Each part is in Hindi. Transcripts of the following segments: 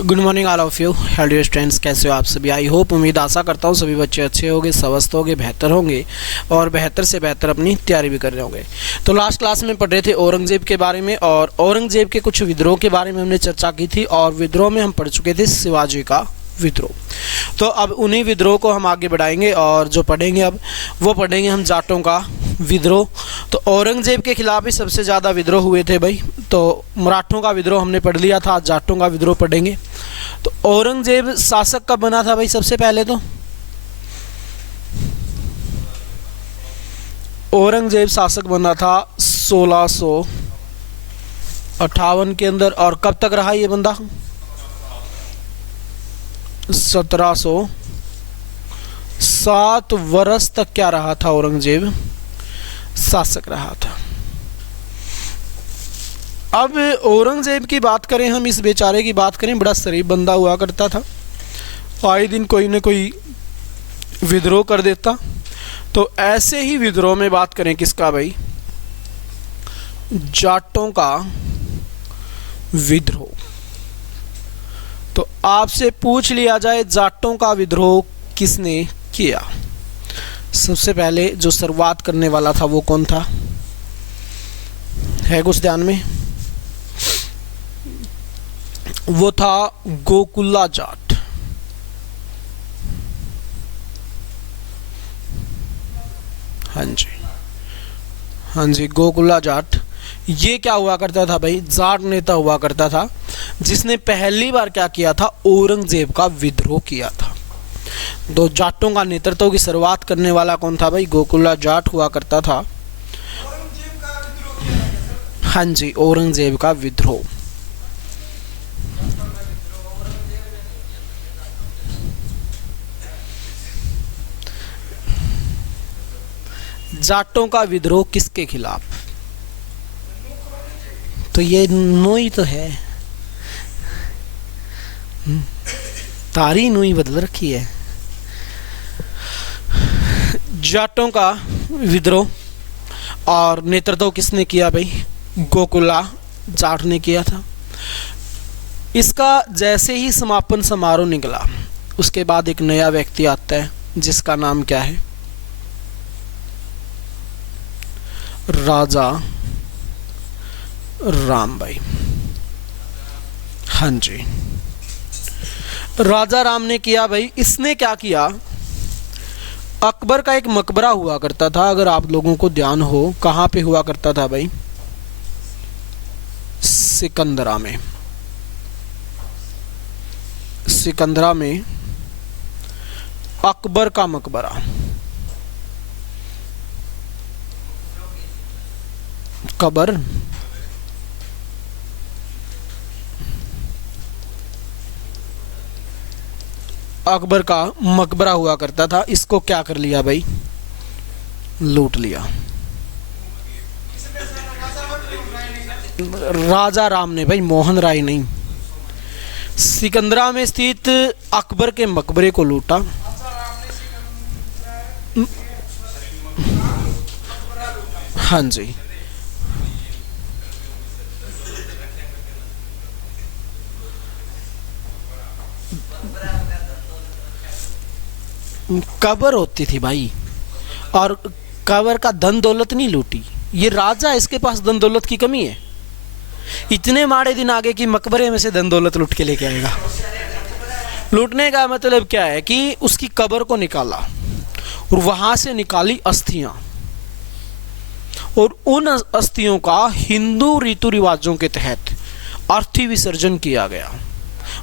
Good morning all of you hello students, कैसे हो आप सभी। आई होप, उम्मीद आशा करता हूँ सभी बच्चे अच्छे होंगे, स्वस्थ होंगे, बेहतर होंगे और बेहतर से बेहतर अपनी तैयारी भी कर रहे होंगे। तो लास्ट क्लास में पढ़ रहे थे औरंगजेब के बारे में और औरंगजेब के कुछ विद्रोह के बारे में हमने चर्चा की थी और विद्रोह में हम पढ़ चुके थे शिवाजी का विद्रोह। तो अब उन्हीं विद्रोह को हम आगे बढ़ाएंगे और जो पढ़ेंगे अब वो पढ़ेंगे हम जाटों का विद्रोह। तो औरंगजेब के खिलाफ ही सबसे ज़्यादा विद्रोह हुए थे भाई। तो मराठों का विद्रोह हमने पढ़ लिया था, आज जाटों का विद्रोह पढ़ेंगे। तो औरंगजेब शासक कब बना था भाई? सबसे पहले तो औरंगजेब शासक बना था 1658 के अंदर। और कब तक रहा ये बंदा? 1707 वर्ष तक क्या रहा था? औरंगजेब शासक रहा था। अब औरंगजेब की बात करें, हम इस बेचारे की बात करें, बड़ा शरीफ बंदा हुआ करता था। आए दिन कोई न कोई विद्रोह कर देता। तो ऐसे ही विद्रोह में बात करें किसका भाई? जाटों का विद्रोह। तो आपसे पूछ लिया जाए जाटों का विद्रोह किसने किया? सबसे पहले जो शुरुआत करने वाला था वो कौन था? है कुछ ध्यान में? वो था गोकुला जाट। हाँ जी, गोकुला जाट। ये क्या हुआ करता था भाई? जाट नेता हुआ करता था जिसने पहली बार क्या किया था? औरंगजेब का विद्रोह किया था। तो जाटों का नेतृत्व की शुरुआत करने वाला कौन था भाई? गोकुला जाट हुआ करता था। हाँ जी, औरंगजेब का विद्रोह। जाटों का विद्रोह किसके खिलाफ? तो ये नोई तो है, तारी नोई बदल रखी है। जाटों का विद्रोह और नेतृत्व किसने किया भाई? गोकुला जाट ने किया था। इसका जैसे ही समापन समारोह निकला, उसके बाद एक नया व्यक्ति आता है जिसका नाम क्या है? राजा रामबाई। हाँ जी, राजा राम ने किया भाई। इसने क्या किया? अकबर का एक मकबरा हुआ करता था, अगर आप लोगों को ध्यान हो, कहाँ पे हुआ करता था भाई? सिकंदरा में। सिकंदरा में अकबर का मकबरा। कबर अकबर का मकबरा हुआ करता था। इसको क्या कर लिया भाई? लूट लिया। राजा राम ने भाई, मोहन राय नहीं। सिकंदरा में स्थित अकबर के मकबरे को लूटा। हाँ जी, कबर होती थी भाई, और कबर का धन दौलत नहीं लूटी। ये राजा, इसके पास धन दौलत की कमी है। इतने माड़े दिन आगे कि मकबरे में से धन दौलत लूट के लेके आएगा। लूटने का मतलब क्या है कि उसकी कबर को निकाला और वहां से निकाली अस्थियां, और उन अस्थियों का हिंदू रीति रिवाजों के तहत अर्थी विसर्जन किया गया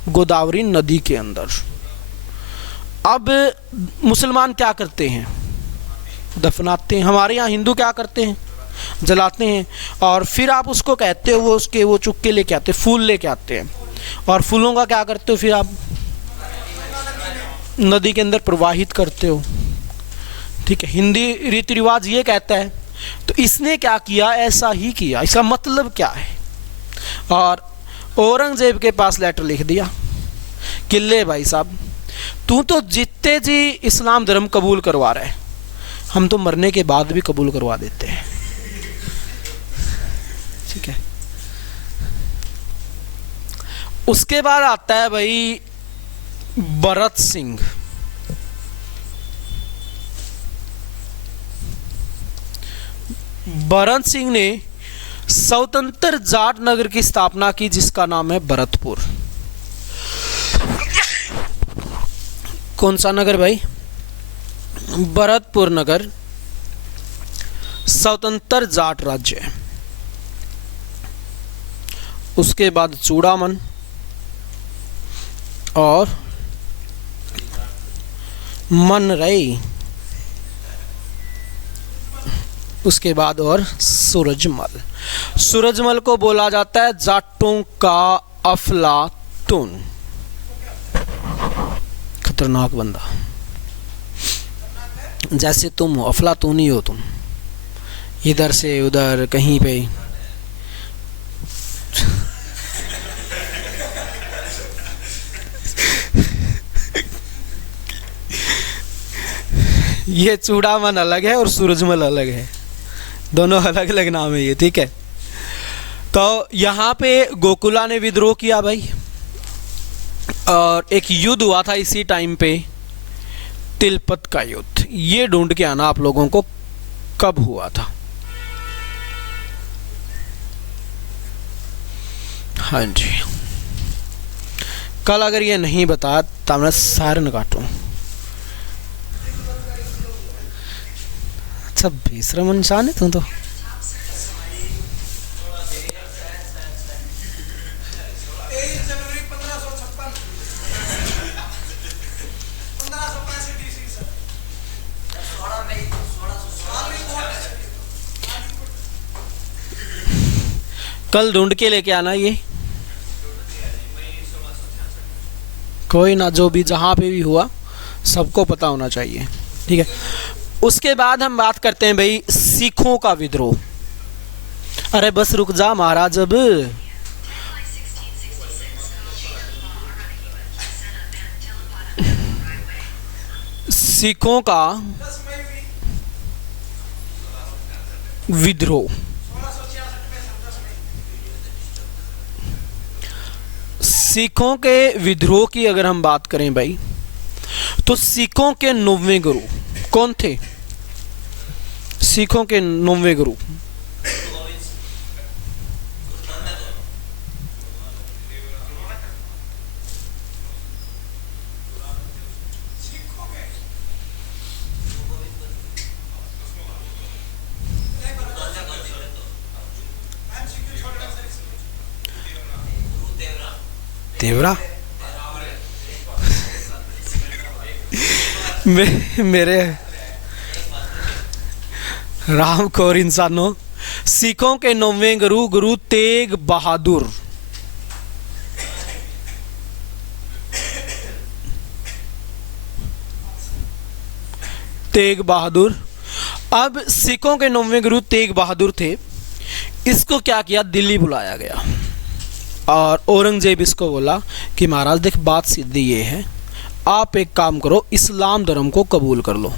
गोदावरी नदी के अंदर। अब मुसलमान क्या करते हैं? दफनाते हैं। हमारे यहाँ हिंदू क्या करते हैं? जलाते हैं। और फिर आप उसको कहते हो, वो चुक्के लेके आते, फूल लेके आते हैं, और फूलों का क्या करते हो? फिर आप नदी के अंदर प्रवाहित करते हो। ठीक है, हिंदी रीति रिवाज ये कहता है। तो इसने क्या किया? ऐसा ही किया। इसका मतलब क्या है? और औरंगजेब के पास लेटर लिख दिया कि ले भाई साहब, तू तो जितने जी इस्लाम धर्म कबूल करवा रहा है, हम तो मरने के बाद भी कबूल करवा देते हैं। ठीक है, उसके बाद आता है भाई भरत सिंह। भरत सिंह ने स्वतंत्र जाट नगर की स्थापना की जिसका नाम है भरतपुर। कौन सा नगर भाई? भरतपुर नगर स्वतंत्र जाट राज्य है। उसके बाद चूड़ामन और मनरई, उसके बाद और सूरजमल। सूरजमल को बोला जाता है जाटों का अफलातून। खतरनाक बंदा, जैसे तुम हो, अफलातून ही हो तुम, इधर से उधर कहीं पे। ये चूड़ामन अलग है और सूरजमल अलग है, दोनों अलग अलग नाम है ये, ठीक है। तो यहाँ पे गोकुला ने विद्रोह किया भाई, और एक युद्ध हुआ था इसी टाइम पे, तिलपत का युद्ध। ये ढूंढ के आना आप लोगों को कब हुआ था। हाँ जी, कल अगर ये नहीं बताया तो मैं सारे न काटूं। अच्छा बेशरम इंसान है तुम तो। कल ढूंढ के लेके आना ये, कोई ना, जो भी जहां पे भी हुआ सबको पता होना चाहिए, ठीक है। उसके बाद हम बात करते हैं भाई सिखों का विद्रोह। अरे बस रुक जा महाराज, अब सिखों का विद्रोह। सिखों के विद्रोह की अगर हम बात करें भाई, तो सिखों के 9वें गुरु कौन थे? सिखों के 9वें गुरु देवरा। मेरे रामखोर इंसानों, सिखों के 9वें गुरु गुरु तेग बहादुर। तेग बहादुर। अब सिखों के 9वें गुरु तेग बहादुर थे। इसको क्या किया, दिल्ली बुलाया गया और औरंगजेब इसको बोला कि महाराज देख, बात सीधी ये है, आप एक काम करो, इस्लाम धर्म को कबूल कर लो।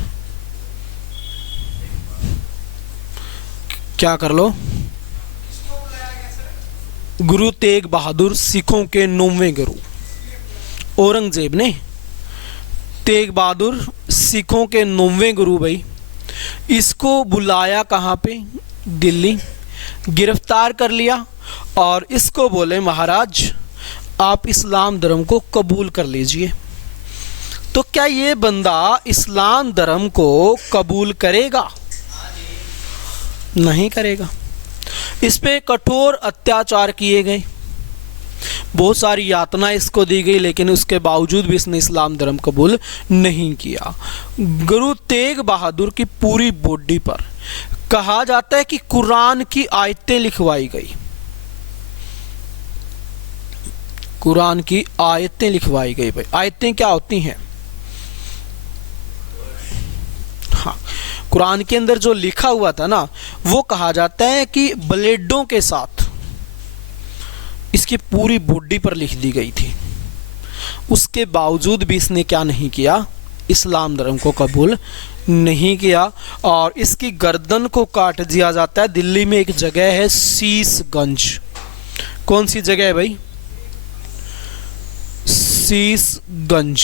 क्या कर लो? गुरु तेग बहादुर सिखों के 9वें गुरु। औरंगजेब ने तेग बहादुर सिखों के 9वें गुरु भाई, इसको बुलाया कहाँ पे? दिल्ली। गिरफ्तार कर लिया और इसको बोले महाराज आप इस्लाम धर्म को कबूल कर लीजिए। तो क्या ये बंदा इस्लाम धर्म को कबूल करेगा? नहीं करेगा। इस पे कठोर अत्याचार किए गए, बहुत सारी यातना इसको दी गई, लेकिन उसके बावजूद भी इसने इस्लाम धर्म कबूल नहीं किया। गुरु तेग बहादुर की पूरी बॉडी पर कहा जाता है कि कुरान की आयतें लिखवाई गई। कुरान की आयतें लिखवाई गई भाई। आयतें क्या होती हैं? हाँ, कुरान के अंदर जो लिखा हुआ था ना, वो कहा जाता है कि ब्लेडों के साथ इसकी पूरी बॉडी पर लिख दी गई थी। उसके बावजूद भी इसने क्या नहीं किया? इस्लाम धर्म को कबूल नहीं किया और इसकी गर्दन को काट दिया जाता है। दिल्ली में एक जगह है शीशगंज। कौन सी जगह है भाई? शीशगंज।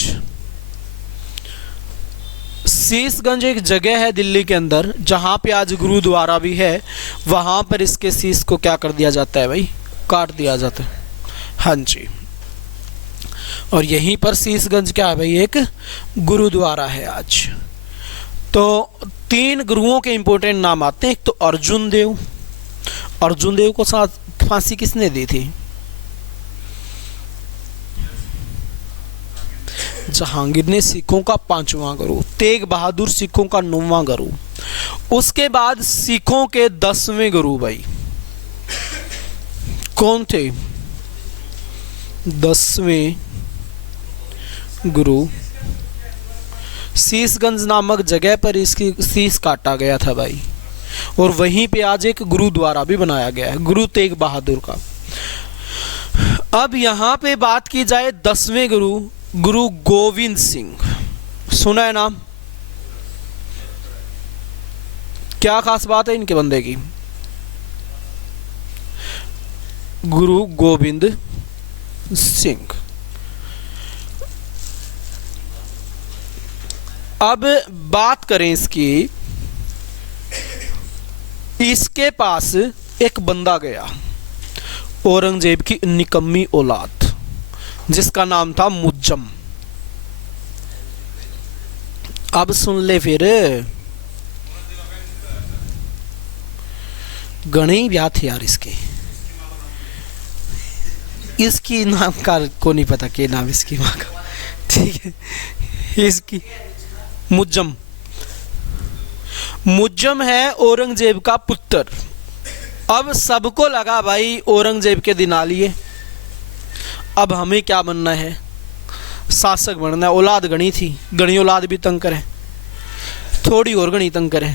शीशगंज एक जगह है दिल्ली के अंदर जहाँ पे आज गुरुद्वारा भी है। वहाँ पर इसके शीश को क्या कर दिया जाता है भाई, काट दिया जाता है। हाँ जी, और यहीं पर शीशगंज क्या है भाई, एक गुरुद्वारा है आज। तो 3 गुरुओं के इंपॉर्टेंट नाम आते हैं। एक तो अर्जुन देव, अर्जुन देव को साथ फांसी किसने दी थी? जहांगीर ने सिखों का 5वां गुरु, तेग बहादुर सिखों का 9वां गुरु। उसके बाद सिखों के 10वें गुरु भाई कौन थे? 10वें गुरु शीशगंज नामक जगह पर इसकी शीश काटा गया था भाई, और वहीं पे आज एक गुरुद्वारा भी बनाया गया है गुरु तेग बहादुर का। अब यहाँ पे बात की जाए 10वें गुरु, गुरु गोविंद सिंह, सुना है नाम? क्या खास बात है इनके बंदे की? गुरु गोविंद सिंह। अब बात करें इसकी, इसके पास एक बंदा गया, औरंगजेब की निकम्मी औलाद, जिसका नाम था मुज्जम। अब सुन ले फिर, गणे ब्याह थे यार इसके, इसकी नाम का को नहीं पता क्या नाम इसकी माँ का, ठीक है। इसकी मुज्जम, मुज्जम है औरंगजेब का पुत्र। अब सबको लगा भाई औरंगजेब के दिन आ लिए, अब हमें क्या बनना है, शासक बनना है। औलाद गणी थी, गणी औलाद भी तंग करे, थोड़ी और गणी तंग करे।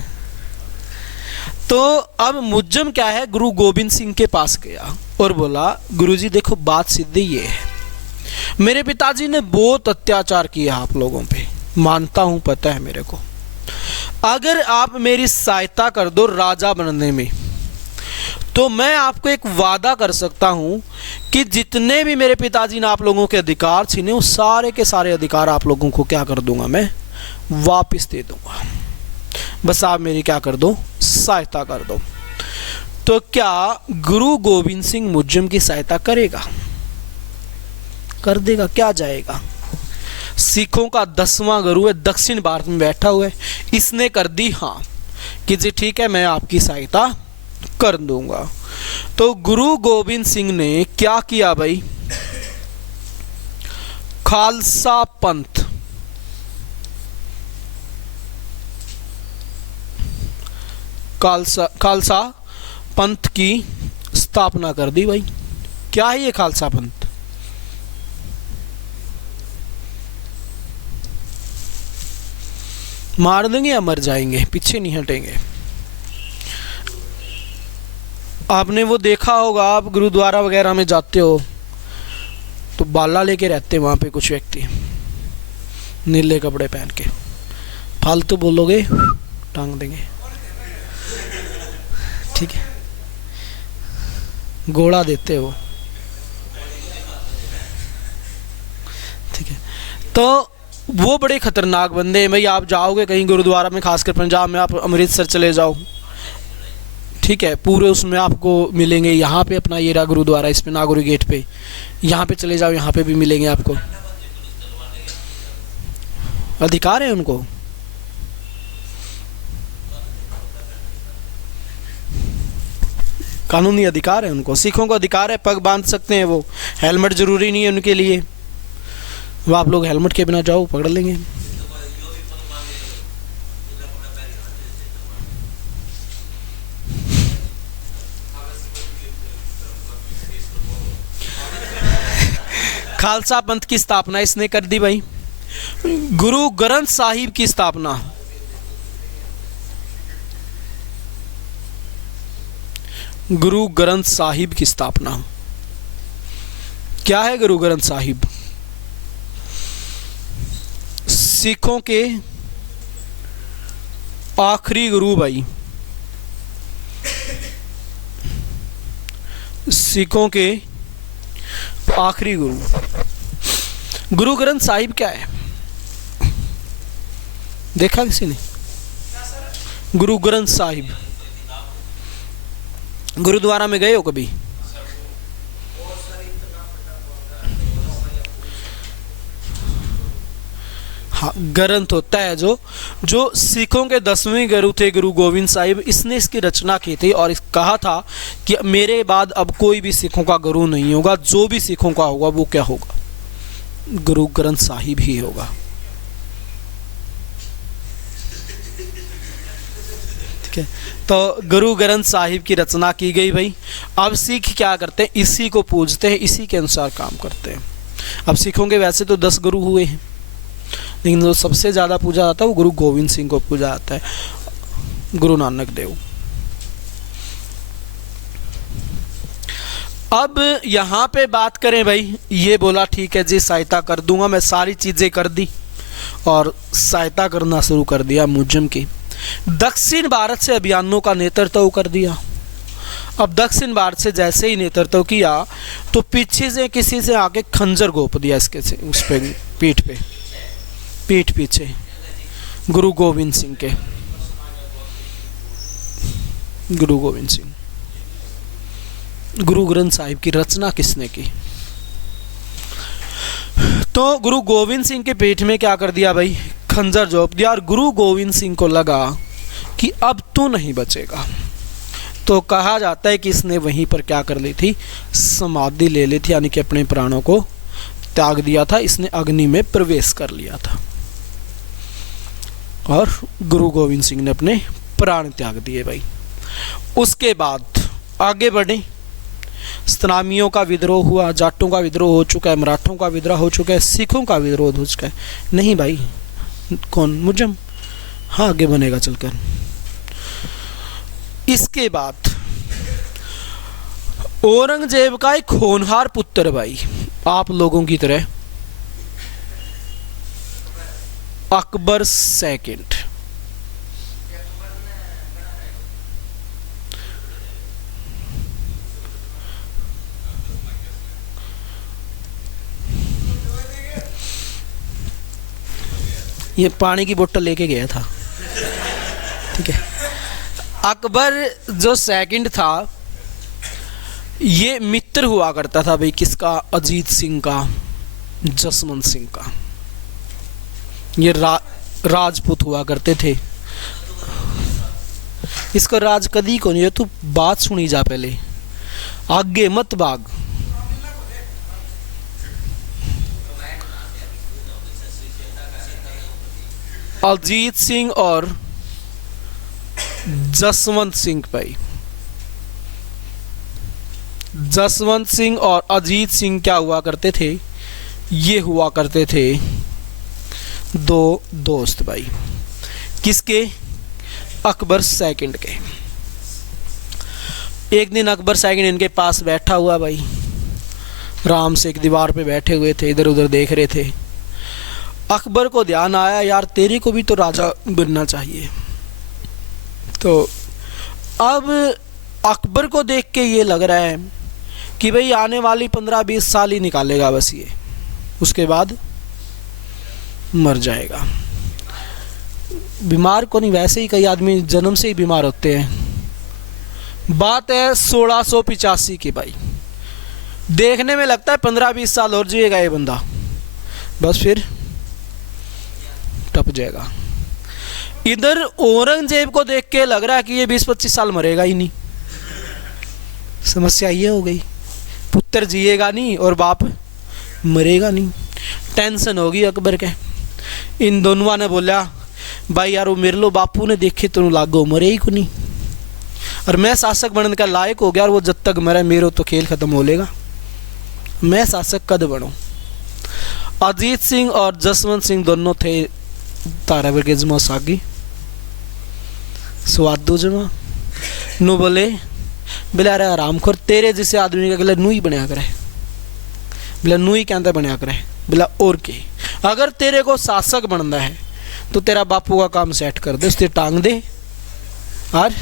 तो अब मुज्जम क्या है, गुरु गोविंद सिंह के पास गया और बोला, गुरुजी देखो बात सीधी ये है, मेरे पिताजी ने बहुत अत्याचार किया आप लोगों पे, मानता हूं, पता है मेरे को। अगर आप मेरी सहायता कर दो राजा बनने में, तो मैं आपको एक वादा कर सकता हूं कि जितने भी मेरे पिताजी ने आप लोगों के अधिकार छीने, वो सारे के सारे अधिकार आप लोगों को क्या कर दूंगा, मैं वापस दे दूंगा। बस आप मेरी क्या कर दो, सहायता कर दो। तो क्या गुरु गोविंद सिंह मुज्जम की सहायता करेगा? कर देगा, क्या जाएगा। सिखों का 10वां गुरु है, दक्षिण भारत में बैठा हुआ है, इसने कर दी हाँ कि जी ठीक है मैं आपकी सहायता कर दूंगा। तो गुरु गोविंद सिंह ने क्या किया भाई, खालसा पंथ, खालसा पंथ की स्थापना कर दी भाई। क्या है ये खालसा पंथ? मार देंगे या मर जाएंगे, पीछे नहीं हटेंगे। आपने वो देखा होगा, आप गुरुद्वारा वगैरह में जाते हो तो बाला लेके रहते हैं वहां पे कुछ व्यक्ति, नीले कपड़े पहन के। फालतू बोलोगे टांग देंगे, ठीक है, गोड़ा देते हो, ठीक है। तो वो बड़े खतरनाक बंदे हैं भाई। आप जाओगे कहीं गुरुद्वारा में, खासकर पंजाब में, आप अमृतसर चले जाओ, ठीक है, पूरे उसमें आपको मिलेंगे। यहाँ पे अपना ये रहा गुरुद्वारा, इस पे नागौरी गेट पे, यहाँ पे चले जाओ, यहाँ पे भी मिलेंगे आपको। अधिकार है उनको, कानूनी अधिकार है उनको। सिखों को अधिकार है, पग बांध सकते हैं वो, हेलमेट जरूरी नहीं है उनके लिए, वो आप लोग हेलमेट के बिना जाओ पकड़ लेंगे। खालसा पंथ की स्थापना इसने कर दी भाई। गुरु ग्रंथ साहिब की स्थापना, गुरु ग्रंथ साहिब की स्थापना। क्या है गुरु ग्रंथ साहिब? सिखों के आखिरी गुरु भाई, सिखों के आखिरी गुरु। गुरु ग्रंथ साहिब क्या है? देखा किसी ने? गुरु ग्रंथ साहिब गुरुद्वारा में गए हो कभी? हाँ, ग्रंथ होता है जो सिखों के 10वें गुरु थे गुरु गोविंद साहिब, इसने इसकी रचना की थी और कहा था कि मेरे बाद अब कोई भी सिखों का गुरु नहीं होगा, जो भी सिखों का होगा वो क्या होगा? गुरु ग्रंथ साहिब ही होगा। ठीक है, तो गुरु ग्रंथ साहिब की रचना की गई भाई। अब सिख क्या करते हैं? इसी को पूजते हैं, इसी के अनुसार काम करते हैं। अब सिखों के वैसे तो 10 गुरु हुए हैं, लेकिन जो सबसे ज़्यादा पूजा जाता है वो गुरु गोविंद सिंह को पूजा जाता है, गुरु नानक देव। अब यहाँ पे बात करें भाई, ये बोला ठीक है जी सहायता कर दूंगा, मैं सारी चीज़ें कर दी और सहायता करना शुरू कर दिया मुजम की। दक्षिण भारत से अभियानों का नेतृत्व कर दिया। अब दक्षिण भारत से जैसे ही नेतृत्व किया तो पीछे से किसी से आके खंजर घोंप दिया इसके से, उस पे पीठ पीछे गुरु गोविंद सिंह के। गुरु गोविंद सिंह, गुरु ग्रंथ साहिब की रचना किसने की? तो गुरु गोविंद सिंह के पेट में क्या कर दिया भाई? खंजर जोप दिया। और गुरु गोविंद सिंह को लगा कि अब तो नहीं बचेगा, तो कहा जाता है कि इसने वहीं पर क्या कर ली थी? समाधि ले ली थी, यानी कि अपने प्राणों को त्याग दिया था। इसने अग्नि में प्रवेश कर लिया था और गुरु गोविंद सिंह ने अपने प्राण त्याग दिए भाई। उसके बाद आगे बढ़े, सतनामियों का विद्रोह हुआ, जाटों का विद्रोह हो चुका है, मराठों का विद्रोह हो चुका है, सिखों का विद्रोह हो चुका है। नहीं भाई, कौन? मुजम। हाँ, आगे बनेगा चलकर। इसके बाद औरंगजेब का एक होनहार पुत्र भाई, आप लोगों की तरह, अकबर सेकंड। ये पानी की बोतल लेके गया था। ठीक है, अकबर जो सेकंड था ये मित्र हुआ करता था भाई किसका? अजीत सिंह का, जसवंत सिंह का। ये राजपूत हुआ करते थे। इसका राज कदी को नहीं है, तू बात सुनी जा पहले, आगे मत भाग। अजीत सिंह और जसवंत सिंह भाई, जसवंत सिंह और अजीत सिंह क्या हुआ करते थे? ये हुआ करते थे दो दोस्त भाई। किसके? अकबर सेकंड के। एक दिन अकबर सेकंड इनके पास बैठा हुआ भाई, आराम से एक दीवार पे बैठे हुए थे, इधर उधर देख रहे थे। अकबर को ध्यान आया, यार तेरे को भी तो राजा बनना चाहिए। तो अब अकबर को देख के ये लग रहा है कि भाई आने वाली 15-20 साल ही निकालेगा बस ये, उसके बाद मर जाएगा। बीमार को नहीं, वैसे ही कई आदमी जन्म से ही बीमार होते हैं। बात है 1685 की भाई। देखने में लगता है 15-20 साल और जिएगा ये बंदा, बस फिर टप जाएगा। इधर औरंगजेब को देख के लग रहा है कि ये 20-25 साल मरेगा ही नहीं। समस्या ये हो गई, पुत्र जिएगा नहीं और बाप मरेगा नहीं। टेंशन होगी अकबर के। इन दोनों ने बोला, भाई यार वो मेरे लो बापू ने देखे तो लागो मरे ही को नहीं, और मैं शासक बनने का लायक हो गया, और वो जब तक मरे मेरो तो खेल खत्म हो लेगा। मैं शासक कद बनूं। अजीत सिंह और जसवंत सिंह दोनों थे तारावर के जमा सागी स्वादो जमा नु बोले, बिला रहा आराम खोर, तेरे जैसे आदमी का गला नू ही बनया करे, बिला नू ही कहता बनया करे, बिला और के। अगर तेरे को शासक बनना है तो तेरा बापू का काम सेट कर दे, उससे टांग दे और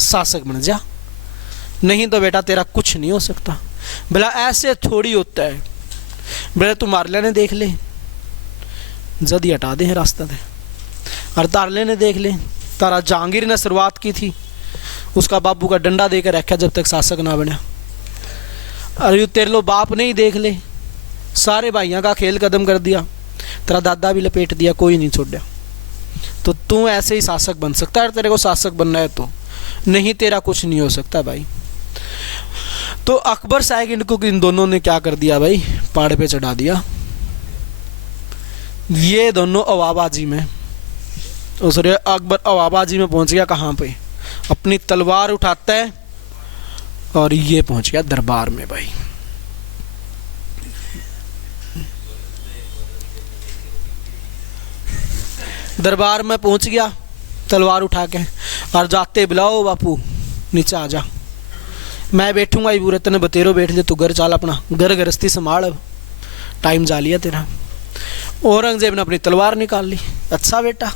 शासक बन जा, नहीं तो बेटा तेरा कुछ नहीं हो सकता। भला ऐसे थोड़ी होता है। भला तू मार लेने देख ले, जद ही हटा दे रास्ता थे। और तारले ने देख ले, तारा जहांगीर ने शुरुआत की थी, उसका बापू का डंडा देकर रखा जब तक शासक ना बना। अरे तेरे लो बाप ने ही देख ले, सारे भाइयों का खेल कदम कर दिया, तेरा दादा भी लपेट दिया, कोई नहीं छोड़ा। तो तू ऐसे ही शासक बन सकता है, तेरे को शासक बनना है तो, नहीं तेरा कुछ नहीं हो सकता भाई। तो अकबर शाह इनको इन दोनों ने क्या कर दिया भाई, पहाड़ पे चढ़ा दिया। ये दोनों अवाबाजी में, सॉरी अकबर अवाबाजी में पहुंच गया। कहाँ पे, अपनी तलवार उठाता है और ये पहुंच गया दरबार में भाई। दरबार में पहुंच गया तलवार उठा के, और जाते बुलाओ बापू नीचे आ जा, मैं बैठूंगा ही पूरे, तेने बतेरो बैठ ले, तू घर चाल, अपना घर गृहस्थी संभाल, अब टाइम जा लिया तेरा। औरंगजेब ने अपनी तलवार निकाल ली, अच्छा बेटा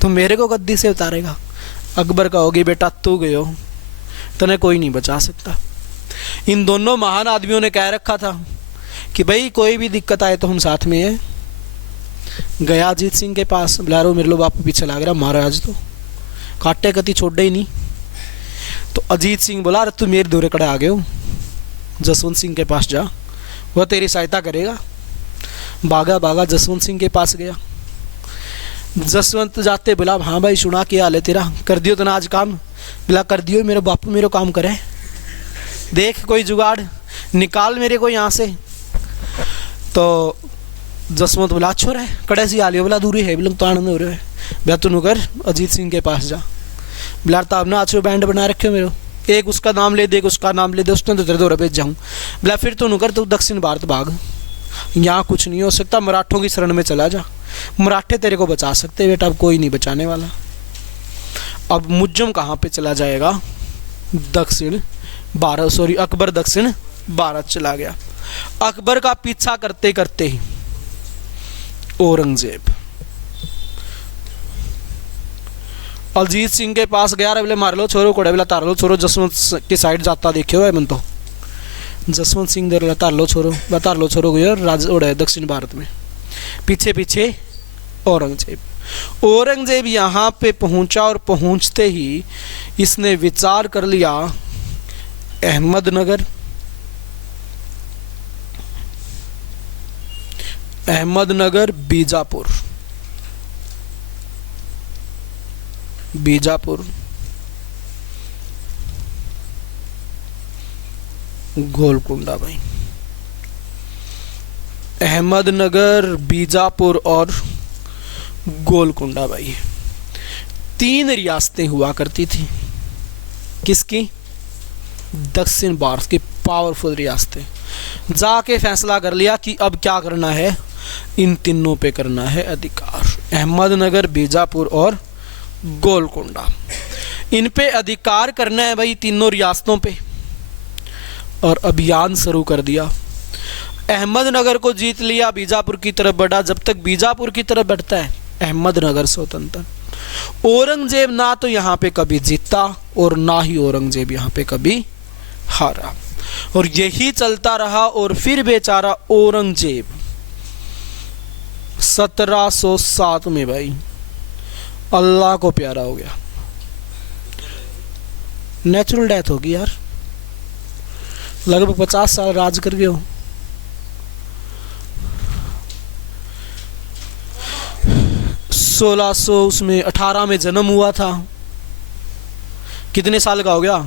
तू मेरे को गद्दी से उतारेगा। अकबर कहोगी बेटा तू गयो, तने कोई नहीं बचा सकता। इन दोनों महान आदमियों ने कह रखा था कि भाई कोई भी दिक्कत आए तो हम साथ में हैं। गया अजीत सिंह के पास, बुलारो मेरे लो बापू पीछे लग रहा, महाराज तो काटे कति छोड़े ही नहीं। तो अजीत सिंह बोला अरे तू मेरे दौरे कड़े आ गए हो, जसवंत सिंह के पास जा, वह तेरी सहायता करेगा। भागा भागा जसवंत सिंह के पास गया। जसवंत जाते बोला हाँ भाई सुना क्या हाल है तेरा, कर दियो तो ना आज काम, बोला कर दियो, मेरे बापू मेरे काम करे, देख कोई जुगाड़ निकाल मेरे को यहाँ से। तो जसवंत बोला अच्छो रहे कड़े सी आलियो, बोला दूरी है, बोला तो आनंद हो रहे है, बोला तू कर अजीत सिंह के पास जा। बोला तब ना अच्छे बैंड बना रखे हो मेरे, एक उसका नाम ले दे, एक उसका नाम ले दे, उसने तो तेरे दौरे भेज जाऊँ। बोला फिर तू कर, तू दक्षिण भारत भाग, यहाँ कुछ नहीं हो सकता, मराठों की शरण में चला जा, मराठे तेरे को बचा सकते बेटा, अब कोई नहीं बचाने वाला। अब मुज्जम कहाँ पे चला जाएगा, दक्षिण भारत, सॉरी अकबर दक्षिण भारत चला गया। अकबर का पीछा करते करते ही औरंगजेब अजीत सिंह के पास गया, बोले मार लो छोरो कोड़े, बोला तार लो छोरो, जसवंत की साइड जाता देखे हुआ है मन तो। जसवंत सिंह दे तार लो छोरो, तार लो छोरो गयो राज उड़े दक्षिण भारत में, पीछे पीछे औरंगजेब। औरंगजेब यहाँ पे पहुंचा और पहुंचते ही इसने विचार कर लिया अहमदनगर, बीजापुर, बीजापुर गोलकुंडा भाई, अहमदनगर, बीजापुर और गोलकुंडा भाई, 3 रियासतें हुआ करती थी। किसकी, दक्षिण भारत की पावरफुल रियासतें। जाके फैसला कर लिया कि अब क्या करना है, इन तीनों पे करना है अधिकार, अहमदनगर, बीजापुर और गोलकुंडा, इन पे अधिकार करना है भाई, तीनों रियासतों पे। और अभियान शुरू कर दिया। अहमदनगर को जीत लिया, बीजापुर की तरफ बढ़ा। जब तक बीजापुर की तरफ बढ़ता है अहमदनगर स्वतंत्र। औरंगजेब ना तो यहाँ पे कभी जीता और ना ही औरंगजेब यहाँ पे कभी हारा, और यही चलता रहा। और फिर बेचारा औरंगजेब 1707 में भाई अल्लाह को प्यारा हो गया। नेचुरल डेथ होगी यार, लगभग 50 साल राज कर गए हो। 1618 में जन्म हुआ था, कितने साल का हो गया,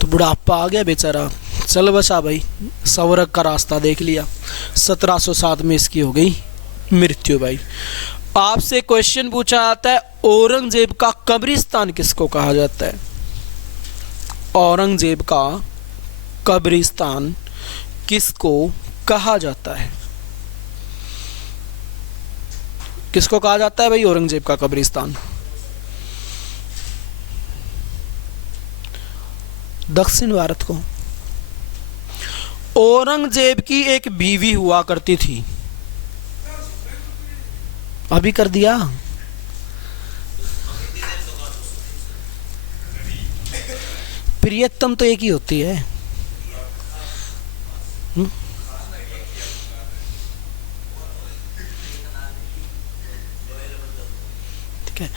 तो बुढ़ापा आ गया बेचारा। चल बचा भाई, स्वर्ग का रास्ता देख लिया। 1707 में इसकी हो गई मृत्यु भाई। आपसे क्वेश्चन पूछा जाता है औरंगजेब का कब्रिस्तान किसको कहा जाता है? औरंगजेब का कब्रिस्तान किसको कहा जाता है? किसको कहा जाता है भाई औरंगजेब का कब्रिस्तान? दक्षिण भारत को। औरंगजेब की एक बीवी हुआ करती थी, अभी कर दिया। प्रियतम तो एक ही होती है। ठीक है।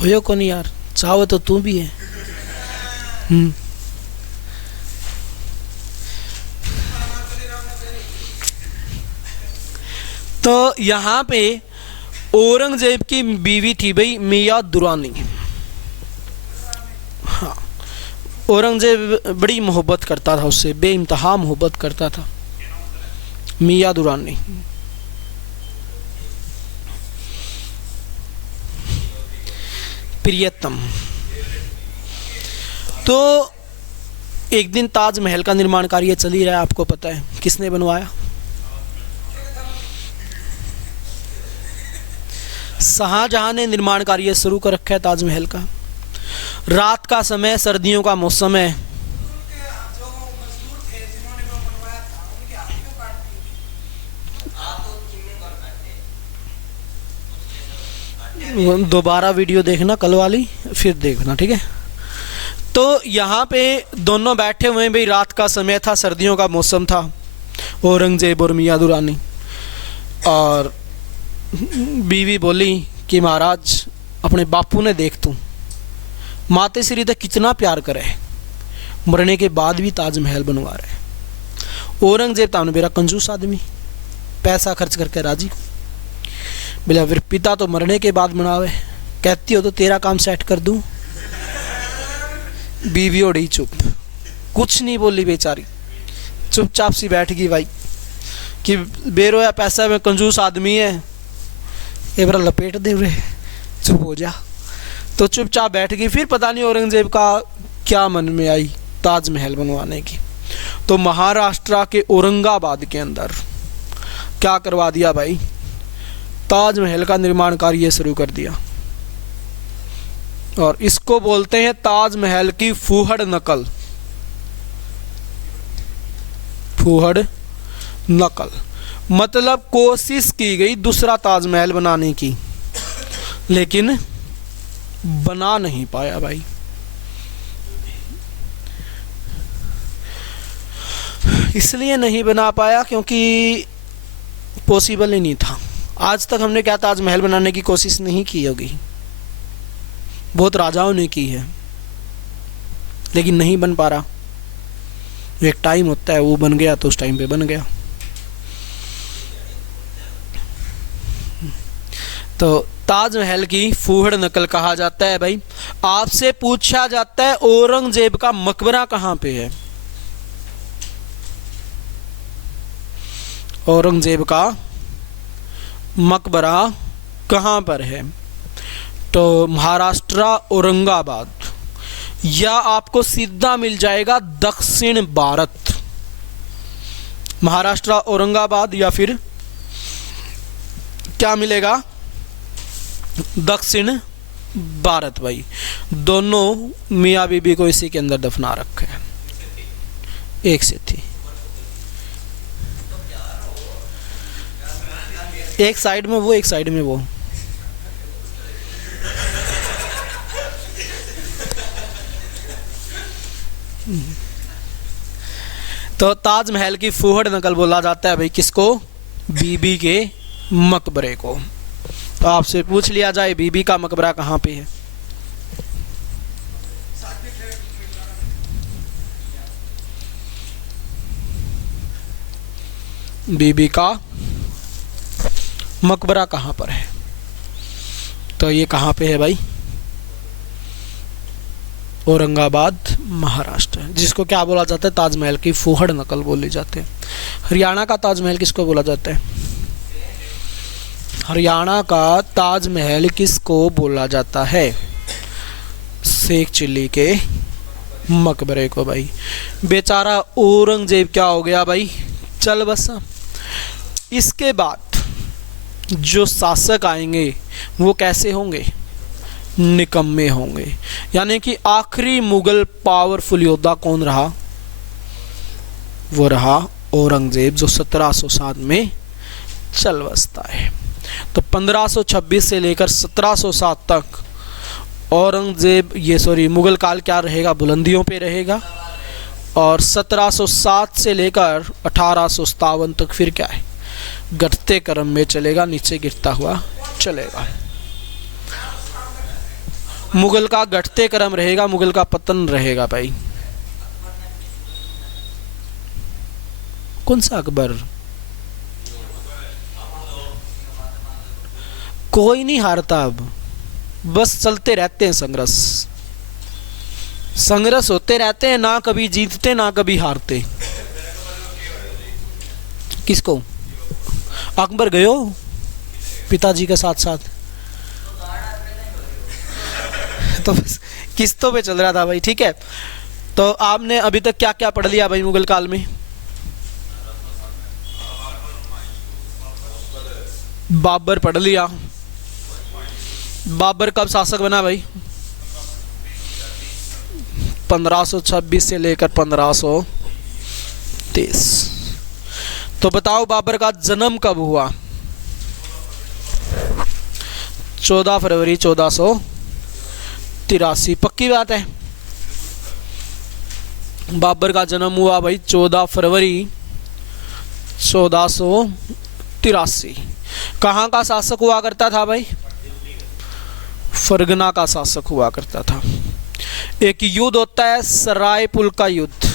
होयो कौन यार, चाहो तो तू भी है। तो यहाँ पे औरंगजेब की बीवी थी भाई मियाँ दुरानी। हाँ, औरंगजेब बड़ी मोहब्बत करता था उससे, बेइंतहा मोहब्बत करता था। मियाँ दुरानी। प्रियतम। तो एक दिन ताजमहल का निर्माण कार्य चल ही रहा है, आपको पता है किसने बनवाया? शाहजहां ने निर्माण कार्य शुरू कर रखा है ताजमहल का। रात का समय, सर्दियों का मौसम है। दोबारा वीडियो देखना कल वाली, फिर देखना, ठीक है। तो यहाँ पे दोनों बैठे हुए हैं भाई, रात का समय था, सर्दियों का मौसम था। औरंगजेब और मियाँ दुरानी। और बीवी बोली कि महाराज अपने बापू ने देख तू माते श्री तक कितना प्यार करे, मरने के बाद भी ताजमहल बनवा रहे। औरंगजेब था मेरा कंजूस आदमी, पैसा खर्च करके राजी। बोला फिर पिता तो मरने के बाद बनावे, कहती हो तो तेरा काम सेट कर दूं। बीवी ओढ़ी चुप, कुछ नहीं बोली बेचारी, चुपचाप सी बैठ गई भाई कि बेरोया पैसा में कंजूस आदमी है, ये बड़ा लपेट दे रहे, चुप हो जा। तो चुपचाप बैठ गई। फिर पता नहीं औरंगजेब का क्या मन में आई ताजमहल बनवाने की। तो महाराष्ट्र के औरंगाबाद के अंदर क्या करवा दिया भाई, ताजमहल का निर्माण कार्य शुरू कर दिया। और इसको बोलते हैं ताजमहल की फूहड़ नकल। फूहड़ नकल मतलब कोशिश की गई दूसरा ताजमहल बनाने की, लेकिन बना नहीं पाया भाई। इसलिए नहीं बना पाया क्योंकि पॉसिबल ही नहीं था। आज तक हमने क्या ताजमहल बनाने की कोशिश नहीं की होगी, बहुत राजाओं ने की है, लेकिन नहीं बन पा रहा। एक टाइम होता है, वो बन गया तो उस टाइम पे बन गया। तो ताजमहल की फूहड़ नकल कहा जाता है भाई। आपसे पूछा जाता है औरंगजेब का मकबरा कहाँ पे है? औरंगजेब का मकबरा कहाँ पर है? तो महाराष्ट्र औरंगाबाद, या आपको सीधा मिल जाएगा दक्षिण भारत। महाराष्ट्र औरंगाबाद या फिर क्या मिलेगा? दक्षिण भारत भाई। दोनों मियाँ बीबी को इसी के अंदर दफना रखा है, एक से थी। एक साइड में वो, एक साइड में वो। तो ताजमहल की फूहड़ नकल बोला जाता है भाई किसको? बीबी के मकबरे को। तो आपसे पूछ लिया जाए बीबी का मकबरा कहाँ पे है? बीबी का मकबरा कहाँ पर है? तो ये कहाँ पे है भाई? औरंगाबाद महाराष्ट्र, जिसको क्या बोला जाता है? ताजमहल की फूहड़ नकल बोली जाती है। हरियाणा का ताजमहल किसको बोला जाता है? हरियाणा का ताजमहल किसको बोला जाता है? शेख चिल्ली के मकबरे को भाई। बेचारा औरंगजेब क्या हो गया भाई, चल बसा। इसके बाद जो शासक आएंगे वो कैसे होंगे? निकम्मे होंगे। यानी कि आखिरी मुगल पावरफुल योद्धा कौन रहा? वो रहा औरंगजेब, जो 1707 में चल बसता है। तो 1526 से लेकर 1707 तक औरंगजेब मुग़ल काल क्या रहेगा, बुलंदियों पे रहेगा। और 1707 से लेकर 1857 तक फिर क्या है, घटते क्रम में चलेगा, नीचे गिरता हुआ चलेगा। मुग़ल का घटते क्रम रहेगा, मुग़ल का पतन रहेगा भाई। कौन सा अकबर? कोई नहीं हारता, अब बस चलते रहते हैं संघर्ष, संघर्ष होते रहते हैं, ना कभी जीतते ना कभी हारते। किसको? अकबर गयो पिताजी के साथ साथ, तो बस किस्तों पे चल रहा था भाई। ठीक है, तो आपने अभी तक क्या क्या पढ़ लिया भाई मुगल काल में? बाबर पढ़ लिया। बाबर कब शासक बना भाई? 1526 से लेकर 1530। तो बताओ बाबर का जन्म कब हुआ? 14 फरवरी 1483। पक्की बात है, बाबर का जन्म हुआ भाई 14 फरवरी 1483। कहाँ का शासक हुआ करता था भाई? फरगना का शासक हुआ करता था। एक युद्ध होता है सरायपुल का युद्ध,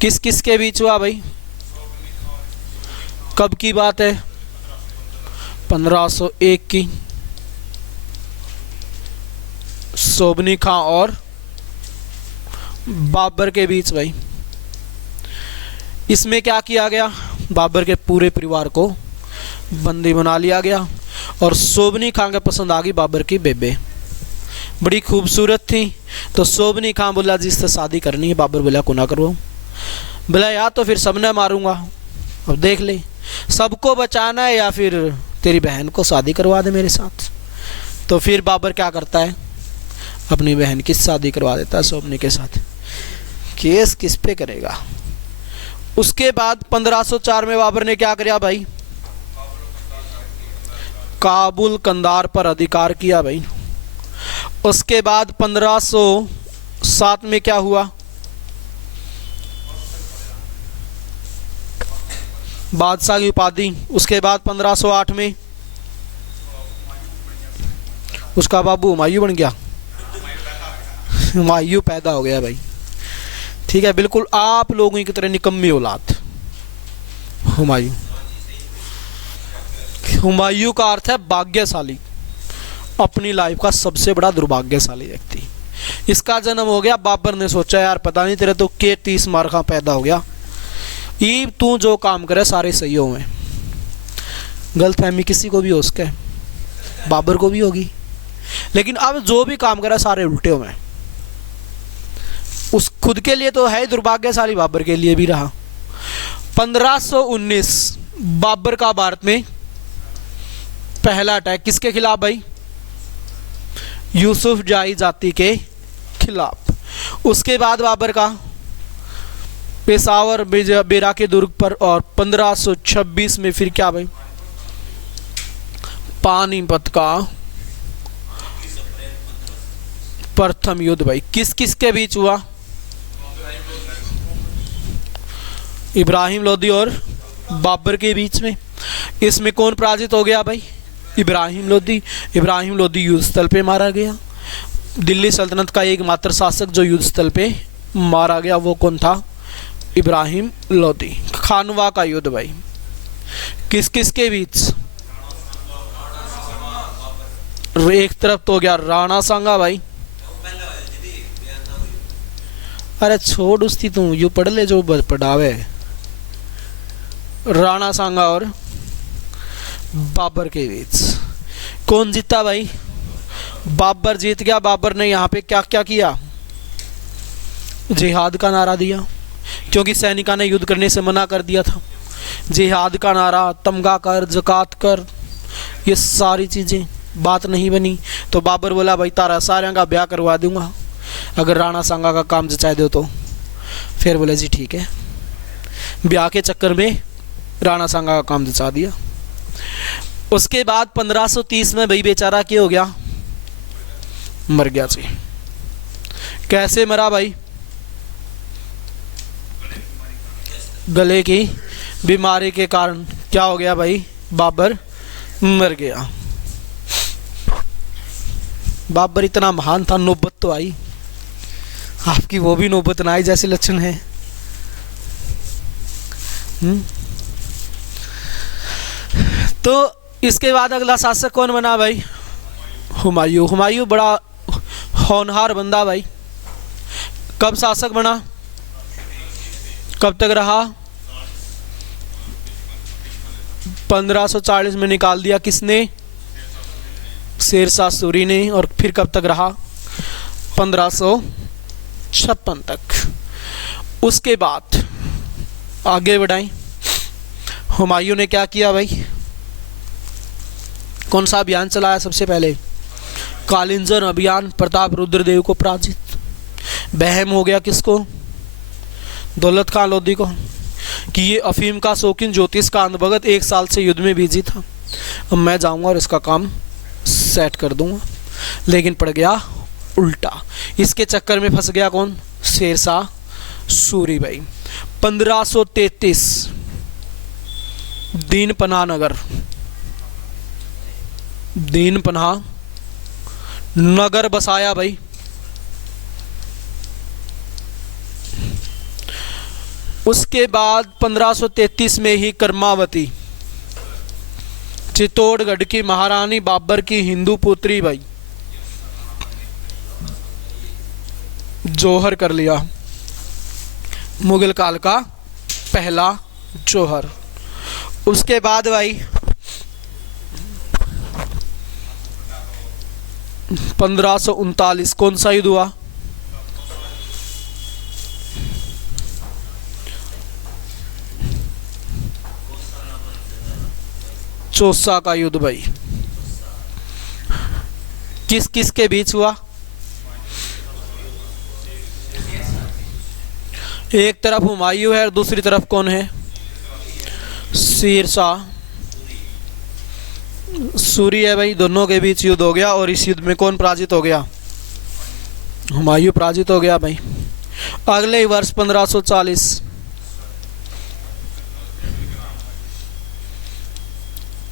किस किस के बीच हुआ भाई? कब की बात है? 1501 की। सोबनी खां और बाबर के बीच भाई। इसमें क्या किया गया? बाबर के पूरे परिवार को बंदी बना लिया गया और सोबनी खां के पसंद आ गई बाबर की बेबे, बड़ी खूबसूरत थी। तो सोबनी खां बोला जिससे शादी करनी है। बाबर बोला को ना करो। बोला या तो फिर सबने मारूंगा, अब देख ले सबको बचाना है या फिर तेरी बहन को शादी करवा दे मेरे साथ। तो फिर बाबर क्या करता है? अपनी बहन की शादी करवा देता है सोबनी के साथ। केस किस पे करेगा? उसके बाद 1504 में बाबर ने क्या किया भाई? काबुल कंधार पर अधिकार किया भाई। उसके बाद 1507 में क्या हुआ? बादशाह की उपाधि। उसके बाद 1508 में उसका बाबू हुमायूं बन गया, हुमायूं पैदा हो गया भाई। ठीक है, बिल्कुल आप लोगों की तरह निकम्मी औलाद हुमायूं। हुमायूं का अर्थ है भाग्यशाली, अपनी लाइफ का सबसे बड़ा दुर्भाग्यशाली व्यक्ति। इसका जन्म हो गया। बाबर ने सोचा यार पता नहीं तेरे तो के 30 मार का पैदा हो गया, ये तू जो काम करे सारे सही हो में। गलतफहमी किसी को भी हो सके, बाबर को भी होगी, लेकिन अब जो भी काम करे सारे उल्टे हो में। उस खुद के लिए तो है दुर्भाग्यशाली, बाबर के लिए भी रहा। 1519 बाबर का भारत में पहला अटैक किसके खिलाफ भाई? यूसुफ जाही जाति के खिलाफ। उसके बाद बाबर का पेशावर बेरा के दुर्ग पर, और 1526 में फिर क्या भाई? पानीपत का प्रथम युद्ध भाई। किस किस के बीच हुआ? इब्राहिम लोदी और बाबर के बीच में। इसमें कौन पराजित हो गया भाई? इब्राहिम लोदी। इब्राहिम लोदी युद्ध स्थल पे मारा गया। दिल्ली सल्तनत का एकमात्र शासक जो युद्ध स्थल पे मारा गया वो कौन था? इब्राहिम लोदी। खानवा का युद्ध भाई किस किस के बीच? एक तरफ तो हो गया राणा सांगा भाई। अरे छोड़ उसकी, तू यू पढ़ ले जो पढ़ावे। राणा सांगा और बाबर के बीच कौन जीता भाई? बाबर जीत गया। बाबर ने यहाँ पे क्या क्या किया? जिहाद का नारा दिया, क्योंकि सैनिकों ने युद्ध करने से मना कर दिया था। जिहाद का नारा, तमगा कर, ज़कात कर, ये सारी चीज़ें बात नहीं बनी। तो बाबर बोला भाई तारा सारे का ब्याह करवा दूंगा अगर राणा सांगा का काम जचाए दो तो। फिर बोले जी ठीक है। ब्याह के चक्कर में राणा सांगा का काम जचा दिया। उसके बाद 1530 में भाई बेचारा क्या हो गया, मर गया जी। कैसे मरा भाई? गले की बीमारी के कारण क्या हो गया भाई, बाबर मर गया। बाबर इतना महान था, नौबत तो आई, आपकी वो भी नौबत ना आई जैसे लक्षण है। तो इसके बाद अगला शासक कौन बना भाई? हुमायूं। हुमायूं बड़ा होनहार बंदा भाई। कब शासक बना, कब तक रहा? 1540 में निकाल दिया किसने? शेरशाह सूरी ने। और फिर कब तक रहा? 1556 तक। उसके बाद आगे बढ़ाएं। हुमायूं ने क्या किया भाई? कौन सा अभियान चलाया सबसे पहले? कालिंजर अभियान। प्रताप रुद्रदेव को पराजित। बहम हो गया किसको? दौलत खान लोधी को, कि ये अफीम का शौकीन ज्योतिष का अंधभगत 1 साल से युद्ध में बिजी था, अब मैं जाऊंगा और इसका काम सेट कर दूंगा। लेकिन पड़ गया उल्टा। इसके चक्कर में फंस गया कौन? शेरशाह सूरी भाई। 1533 दीनपनाह नगर, दीनपनाह नगर बसाया भाई। उसके बाद 1533 में ही कर्मावती, चित्तौड़गढ़ की महारानी बाबर की हिंदू पुत्री भाई, जौहर कर लिया। मुगल काल का पहला जौहर। उसके बाद भाई 1539 कौन सा युद्ध हुआ? चौसा का युद्ध भाई। किस किस के बीच हुआ? एक तरफ हुमायूं है और दूसरी तरफ कौन है? शेरशाह सूरी है भाई। दोनों के बीच युद्ध हो गया और इस युद्ध में कौन पराजित हो गया? हुमायूं पराजित हो गया भाई। अगले ही वर्ष 1540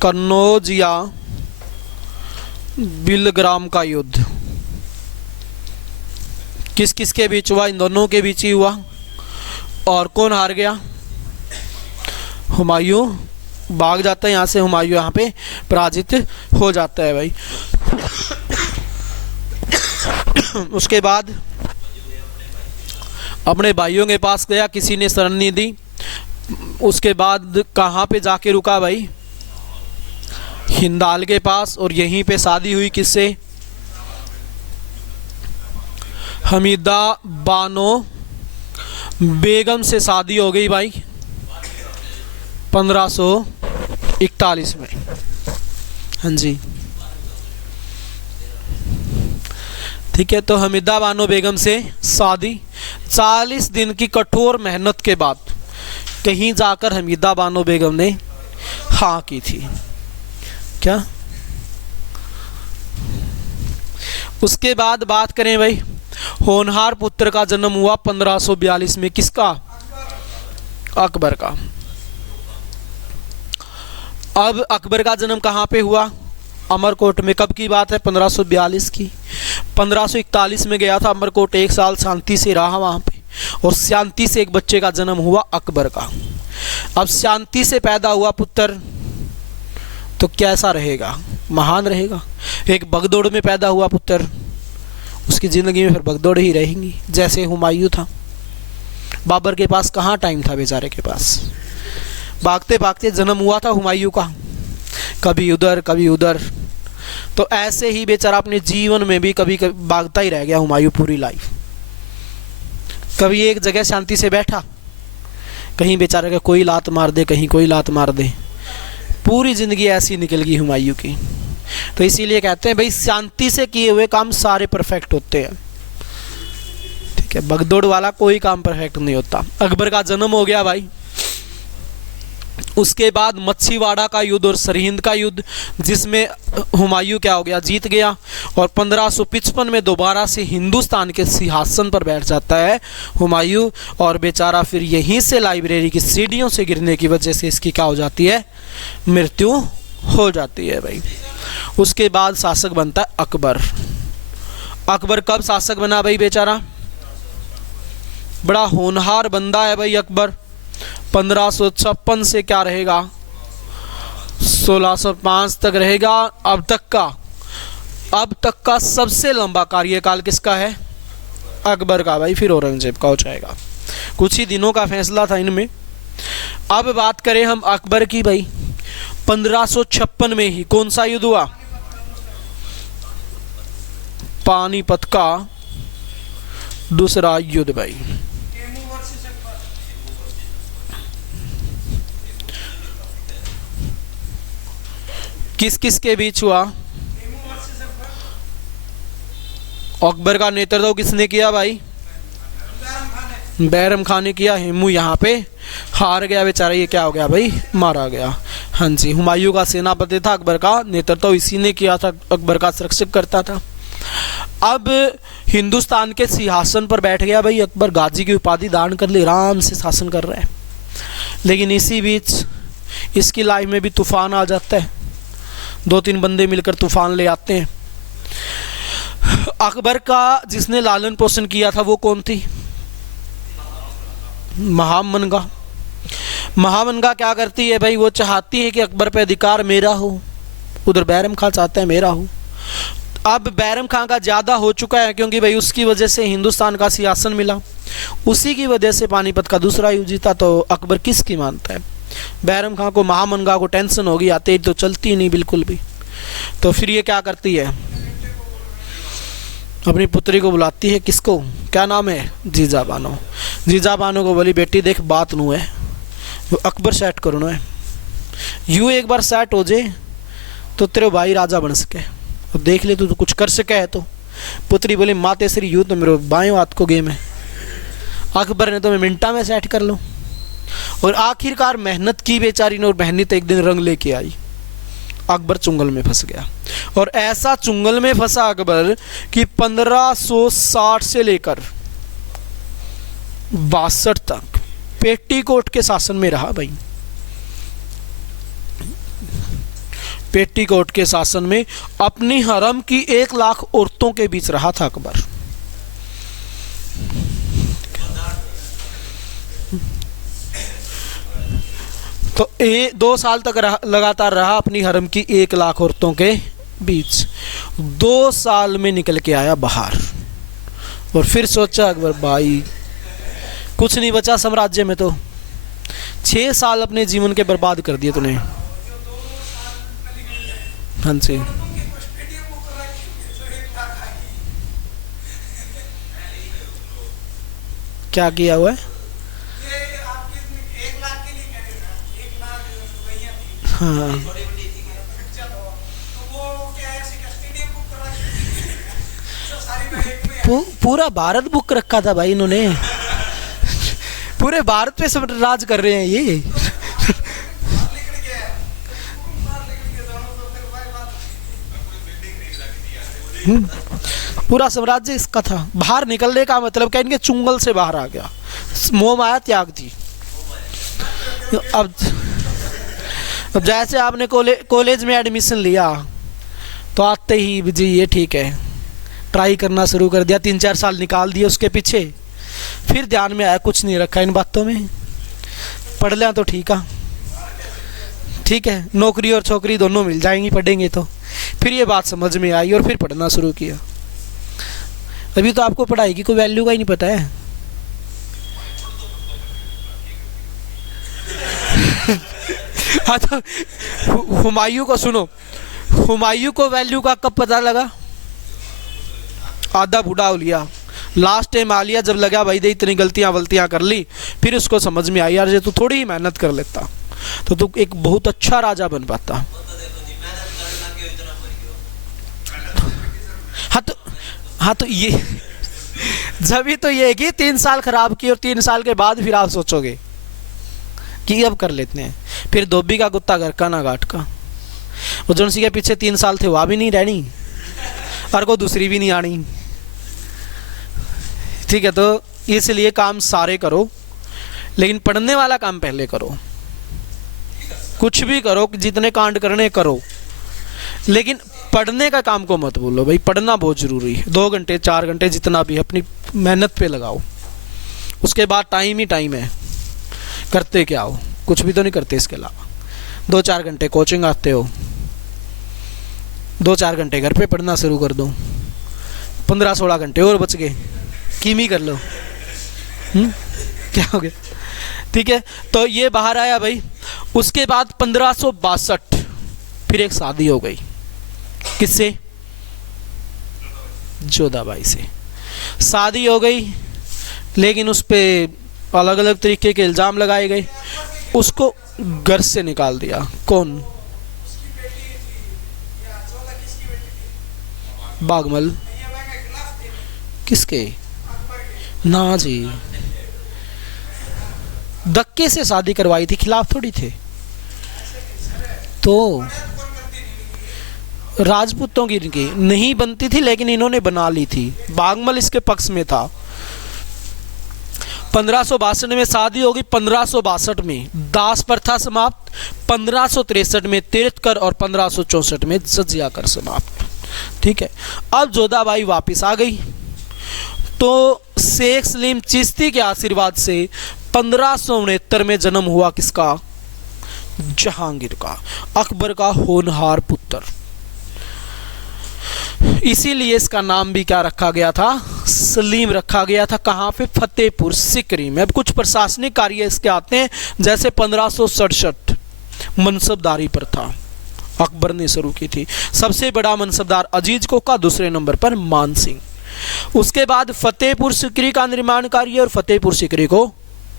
कन्नौज या बिलग्राम का युद्ध किस किस के बीच हुआ? इन दोनों के बीच ही हुआ। और कौन हार गया? हुमायूं भाग जाता है यहाँ से, हुमायूं यहाँ पे पराजित हो जाता है भाई। उसके बाद अपने भाइयों के पास गया, किसी ने शरण नहीं दी। उसके बाद कहाँ पे जाके रुका भाई? हिंदाल के पास। और यहीं पे शादी हुई किससे? हमीदा बानो बेगम से शादी हो गई भाई 1541 में। हाँ जी, ठीक है। तो हमीदा बानो बेगम से शादी। 40 दिन की कठोर मेहनत के बाद कहीं जाकर हमीदा बानो बेगम ने हाँ की थी। क्या? उसके बाद बात करें भाई, होनहार पुत्र का जन्म हुआ 1542 में। किसका? अकबर का। अब अकबर का जन्म कहाँ पे हुआ? अमरकोट में। कब की बात है? 1542 की। 1541 में गया था अमरकोट, 1 साल शांति से रहा वहाँ पे, और शांति से एक बच्चे का जन्म हुआ अकबर का। अब शांति से पैदा हुआ पुत्र तो कैसा रहेगा? महान रहेगा। एक भगदौड़ में पैदा हुआ पुत्र, उसकी ज़िंदगी में फिर भगदौड़ ही रहेंगी। जैसे हुमायूं था, बाबर के पास कहाँ टाइम था बेचारे के पास, भागते भागते जन्म हुआ था हुमायूं का, कभी उधर कभी उधर। तो ऐसे ही बेचारा अपने जीवन में भी कभी कभी भागता ही रह गया हुमायूं पूरी लाइफ। कभी एक जगह शांति से बैठा, कहीं बेचारे का कोई लात मार दे, कहीं कोई लात मार दे, पूरी ज़िंदगी ऐसी निकल गई हुमायूं की। तो इसीलिए कहते हैं भाई, शांति से किए हुए काम सारे परफेक्ट होते हैं। भगदौड़ वाला कोई काम परफेक्ट नहीं होता। अकबर का जन्म हो गया भाई, उसके बाद मच्छीवाड़ा का युद्ध और सरहिंद का युद्ध, जिसमें हुमायूं क्या हो गया, जीत गया। और 1555 में दोबारा से हिंदुस्तान के सिंहासन पर बैठ जाता है हुमायूं, और बेचारा फिर यहीं से लाइब्रेरी की सीढ़ियों से गिरने की वजह से इसकी क्या हो जाती है, मृत्यु हो जाती है भाई। उसके बाद शासक बनता है अकबर। अकबर कब शासक बना भाई बेचारा, बड़ा होनहार बंदा है भाई अकबर। 1556 से क्या रहेगा, 1605 तक रहेगा। अब तक का सबसे लंबा कार्यकाल किसका है, अकबर का भाई, फिर औरंगजेब का हो जाएगा। कुछ ही दिनों का फैसला था इनमें। अब बात करें हम अकबर की भाई, 1556 में ही कौन सा युद्ध हुआ, पानीपत का दूसरा युद्ध भाई। किस किस के बीच हुआ, अकबर का नेतृत्व किसने किया भाई, बैरम खान ने किया। हेमू यहाँ पे हार गया बेचारा, ये क्या हो गया भाई, मारा गया। हाँ जी, हुमायूं का सेनापति था, अकबर का नेतृत्व इसी ने किया था, अकबर का संरक्षक करता था। अब हिंदुस्तान के सिंहासन पर बैठ गया भाई अकबर, गाजी की उपाधि दान कर ली, आराम से शासन कर रहा है। लेकिन इसी बीच इसकी लाइफ में भी तूफान आ जाता है, 2-3 बंदे मिलकर तूफान ले आते हैं। अकबर का जिसने लालन पोषण किया था वो कौन थी, महामनगा। महामनगा क्या करती है भाई, वो चाहती है कि अकबर पे अधिकार मेरा हो, उधर बैरम खां चाहता है मेरा हो। अब बैरम खां का ज़्यादा हो चुका है, क्योंकि भाई उसकी वजह से हिंदुस्तान का सिंहासन मिला, उसी की वजह से पानीपत का दूसरा युद्ध जीता। तो अकबर किसकी मानता है, बैरम खां को, महामनगा को टेंशन होगी, आते तो चलती नहीं बिल्कुल भी। तो फिर ये क्या करती है, अपनी पुत्री को बुलाती है, किसको, क्या नाम है, जीजा बानो। जीजा बानो को बोली, बेटी देख बात नू है, वो अकबर सेट करो है, यूँ एक बार सेट हो जाए तो तेरे भाई राजा बन सके, अब देख ले तू तो कुछ कर सके है। तो पुत्री बोली, माँ तेसरी यूँ तो मेरे बाएं हाथ को गेम है, अकबर ने तो मैं मिनटा में सेट कर लूँ। और आखिरकार मेहनत की बेचारी ने, और मेहनत एक दिन रंग लेके आई, अकबर चुंगल में फंस गया। और ऐसा चुंगल में फंसा अकबर कि 1560 से लेकर 62 तक पेटीकोट के शासन में रहा भाई। पेटीकोट के शासन में अपनी हरम की 1 लाख औरतों के बीच रहा था अकबर। तो 2 साल तक लगातार रहा अपनी हरम की 1 लाख औरतों के बीच। 2 साल में निकल के आया बाहर, और फिर सोचा अकबर भाई कुछ नहीं बचा साम्राज्य में, तो 6 साल अपने जीवन के बर्बाद कर दिए तूने। हाँ जी, क्या किया हुआ है, हाँ पूरा भारत बुक रखा था भाई इन्होंने, पूरे भारत पे सब राज कर रहे हैं ये। पूरा साम्राज्य इसका था। बाहर निकलने का मतलब क्या, इनके चुंगल से बाहर आ गया, मोह माया त्याग दी। अब जैसे आपने कॉलेज में एडमिशन लिया तो आते ही जी ये ठीक है, ट्राई करना शुरू कर दिया, 3-4 साल निकाल दिए उसके पीछे, फिर ध्यान में आया कुछ नहीं रखा इन बातों में, पढ़ लिया तो ठीक है, नौकरी और छोकरी दोनों मिल जाएंगी पढ़ेंगे तो। फिर ये बात समझ में आई और फिर पढ़ना शुरू किया। अभी तो आपको पढ़ाई की कोई वैल्यू का ही नहीं पता है। हाँ तो हुमायूं को सुनो, हुमायूं को वैल्यू का कब पता लगा, आधा बूढ़ा हो लिया, लास्ट टाइम आ लिया जब लगा भाई दे इतनी गलतियां कर ली, फिर उसको समझ में आई यार जे तू थोड़ी ही मेहनत कर लेता तो तू एक बहुत अच्छा राजा बन पाता। हाँ तो ये जब ही तो ये कि 3 साल खराब की और 3 साल के बाद फिर आप सोचोगे कि अब कर लेते हैं, फिर धोबी का कुत्ता घर का ना घाट का। वो जो सी के पीछे 3 साल थे वह भी नहीं रहनी और को दूसरी भी नहीं आनी। ठीक है, तो इसलिए काम सारे करो, लेकिन पढ़ने वाला काम पहले करो। कुछ भी करो, जितने कांड करने करो, लेकिन पढ़ने का काम को मत भूलो भाई। पढ़ना बहुत ज़रूरी है। 2 घंटे 4 घंटे जितना भी अपनी मेहनत पे लगाओ। उसके बाद टाइम ही टाइम है। करते क्या हो? कुछ भी तो नहीं करते इसके अलावा। 2-4 घंटे कोचिंग आते हो, 2-4 घंटे घर पे पढ़ना शुरू कर दो, 15-16 घंटे और बच गए, कीमी कर लो। क्या हो गया? ठीक है, तो ये बाहर आया भाई। उसके बाद 1562 फिर एक शादी हो गई। किससे? जोधाबाई से शादी हो गई, लेकिन उस पे अलग अलग तरीके के इल्ज़ाम लगाए गए। उसको घर से निकाल दिया। कौन? बागमल। किसके? ना जी, धक्के से शादी करवाई थी, खिलाफ थोड़ी थे। तो राजपूतों की इनकी नहीं बनती थी, लेकिन इन्होंने बना ली थी। बागमल इसके पक्ष में था। 1562 में शादी होगी, 1562 में दास प्रथा समाप्त, 1563 में तीर्थकर और 1564 में जजिया कर समाप्त। ठीक है, अब जोधाबाई वापस आ गई। तो शेख सलीम चिश्ती के आशीर्वाद से 1569 में जन्म हुआ किसका? जहांगीर का, अकबर का होनहार पुत्र। इसीलिए इसका नाम भी क्या रखा गया था? सलीम रखा गया था। कहाँ पे? फतेहपुर सिकरी में। अब कुछ प्रशासनिक कार्य इसके आते हैं, जैसे 1567 मनसबदारी प्रथा अकबर ने शुरू की थी। सबसे बड़ा मनसबदार अजीज को का, दूसरे नंबर पर मान सिंह। उसके बाद फतेहपुर सिकरी का निर्माण कार्य और फतेहपुर सिकरी को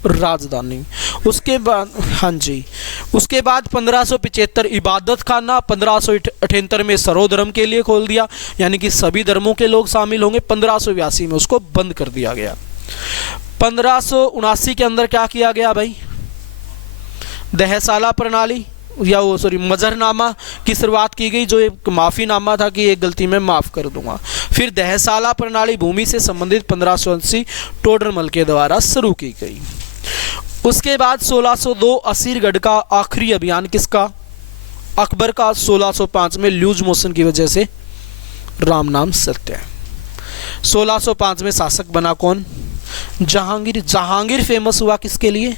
राजधानी। उसके बाद हाँ जी, उसके बाद 1575 इबादत खाना, 1578 में सर्वधर्म के लिए खोल दिया, यानी कि सभी धर्मों के लोग शामिल होंगे। 1582 में उसको बंद कर दिया गया। 1579 के अंदर क्या किया गया भाई? दहसाला प्रणाली या वो सॉरी मजहरनामा की शुरुआत की गई, जो एक माफ़ीनामा था कि एक गलती में माफ़ कर दूंगा। फिर दहसाला प्रणाली भूमि से संबंधित 1580 टोडरमल के द्वारा शुरू की गई। उसके बाद 1602 असीरगढ़ का आखिरी अभियान किसका? अकबर का। 1605 में लूज मोशन की वजह से राम नाम सत्य। 1605 में शासक बना कौन? जहांगीर। जहांगीर फेमस हुआ किसके लिए?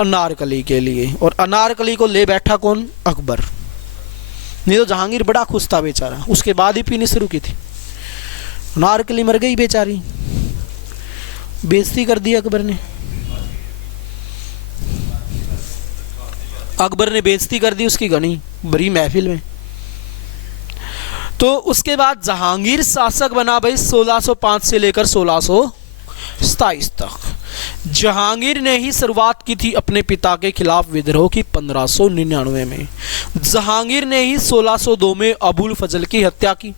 अनारकली के लिए। और अनारकली को ले बैठा कौन? अकबर। नहीं तो जहांगीर बड़ा खुश था बेचारा, उसके बाद ही पीनी शुरू की थी। अनारकली मर गई बेचारी, बेइज्जती कर दी अकबर ने। अकबर ने बेइज्जती कर दी उसकी घनी बड़ी महफिल में। तो उसके बाद जहांगीर शासक बना भाई 1605 से लेकर 1627 तक। जहांगीर ने ही शुरुआत की थी अपने पिता के खिलाफ विद्रोह की 1599 में। जहांगीर ने ही 1602 में अबुल फजल की हत्या की।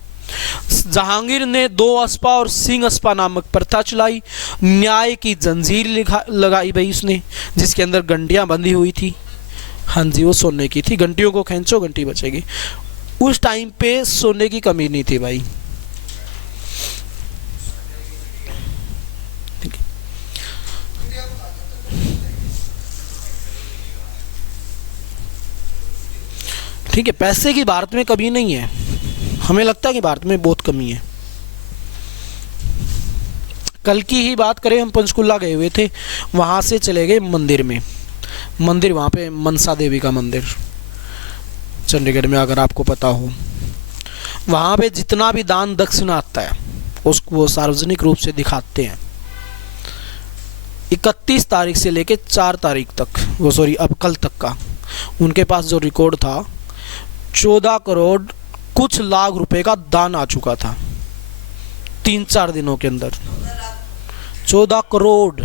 जहांगीर ने 2 अस्पा और सिंह अस्पा नामक प्रथा चलाई। न्याय की जंजीर लगाई भाई उसने, जिसके अंदर घंटियां बंधी हुई थी। हाँ जी, वो सोने की थी। घंटियों को खींचो घंटी बचेगी। उस टाइम पे सोने की कमी नहीं थी भाई। ठीक है, पैसे की भारत में कमी नहीं है। हमें लगता है कि भारत में बहुत कमी है। कल की ही बात करें, हम पंचकुला गए हुए थे, वहाँ से चले गए मंदिर में। मंदिर वहाँ पे मनसा देवी का मंदिर चंडीगढ़ में, अगर आपको पता हो। वहाँ पे जितना भी दान दक्षिणा आता है उसको वो सार्वजनिक रूप से दिखाते हैं। 31 तारीख से लेके 4 तारीख तक, वो सॉरी अब कल तक का उनके पास जो रिकॉर्ड था, 14 करोड़ कुछ लाख रुपए का दान आ चुका था 3-4 दिनों के अंदर। 14 करोड़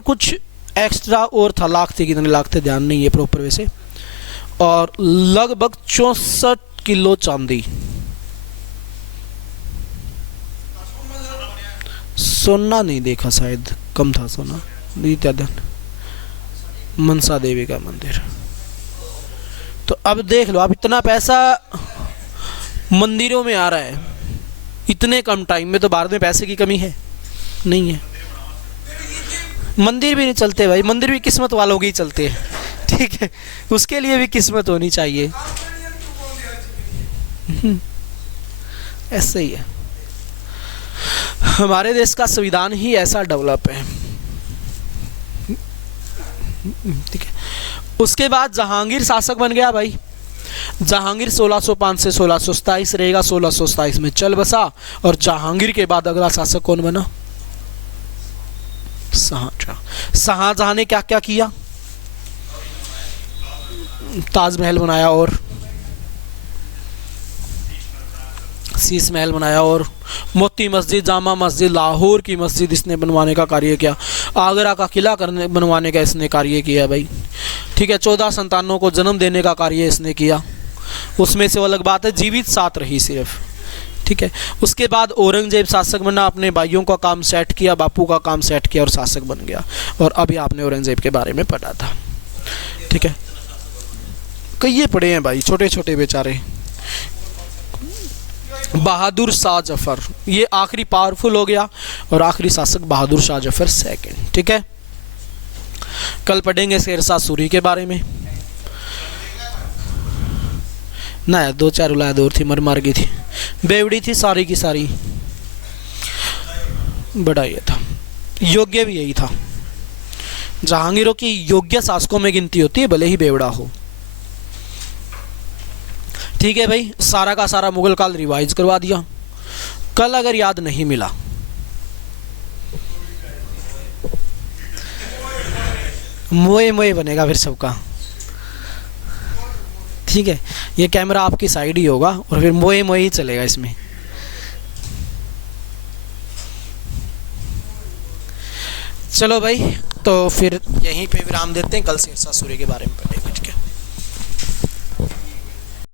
कुछ एक्स्ट्रा और था, लाख थे, कितने लाख थे ध्यान नहीं है प्रॉपर वैसे। और लगभग 64 किलो चांदी। सोना नहीं देखा, शायद कम था सोना, नहीं ध्यान। मनसा देवी का मंदिर। तो अब देख लो, अब इतना पैसा मंदिरों में आ रहा है इतने कम टाइम में, तो भारत में पैसे की कमी है? नहीं है। मंदिर भी नहीं चलते भाई, मंदिर भी किस्मत वालों के ही चलते हैं, ठीक है, उसके लिए भी किस्मत होनी चाहिए। ऐसे ही है, हमारे देश का संविधान ही ऐसा डेवलप है, ठीक है। उसके बाद जहांगीर शासक बन गया भाई। जहांगीर 1605 से 1627 रहेगा, 1627 में चल बसा। और जहांगीर के बाद अगला शासक कौन बना? शाहजहां। शाहजहां ने क्या क्या किया? ताजमहल बनाया और शीश महल बनाया, और मोती मस्जिद, जामा मस्जिद, लाहौर की मस्जिद इसने बनवाने का कार्य किया। आगरा का किला बनवाने का इसने कार्य किया भाई, ठीक है। 14 संतानों को जन्म देने का कार्य इसने किया, उसमें से वो अलग बात है जीवित 7 रही सिर्फ, ठीक है। उसके बाद औरंगजेब शासक बना, अपने भाइयों का काम सेट किया, बापू का काम सेट किया और शासक बन गया। और अभी आपने औरंगजेब के बारे में पढ़ा था, ठीक है। कई पढ़े हैं भाई, छोटे छोटे बेचारे। बहादुर शाह जफर, ये आखिरी पावरफुल हो गया, और आखिरी शासक बहादुर शाह जफर सेकंड, ठीक है। कल पढ़ेंगे शेरशाह सूरी के बारे में। ना 2-4 औलाद और थी, मर मार गई थी, बेवड़ी थी सारी की सारी। बड़ा ये था, योग्य भी यही था। जहांगीरों की योग्य शासकों में गिनती होती है, भले ही बेवड़ा हो, ठीक है भाई। सारा का सारा मुगल काल रिवाइज करवा दिया। कल अगर याद नहीं मिला, मोए मोए बनेगा फिर सबका, ठीक है। ये कैमरा आपकी साइड ही होगा और फिर मोए मोए ही चलेगा इसमें। चलो भाई, तो फिर यहीं पे विराम देते हैं, कल शेरशाह सूरी के बारे में पढ़ेंगे।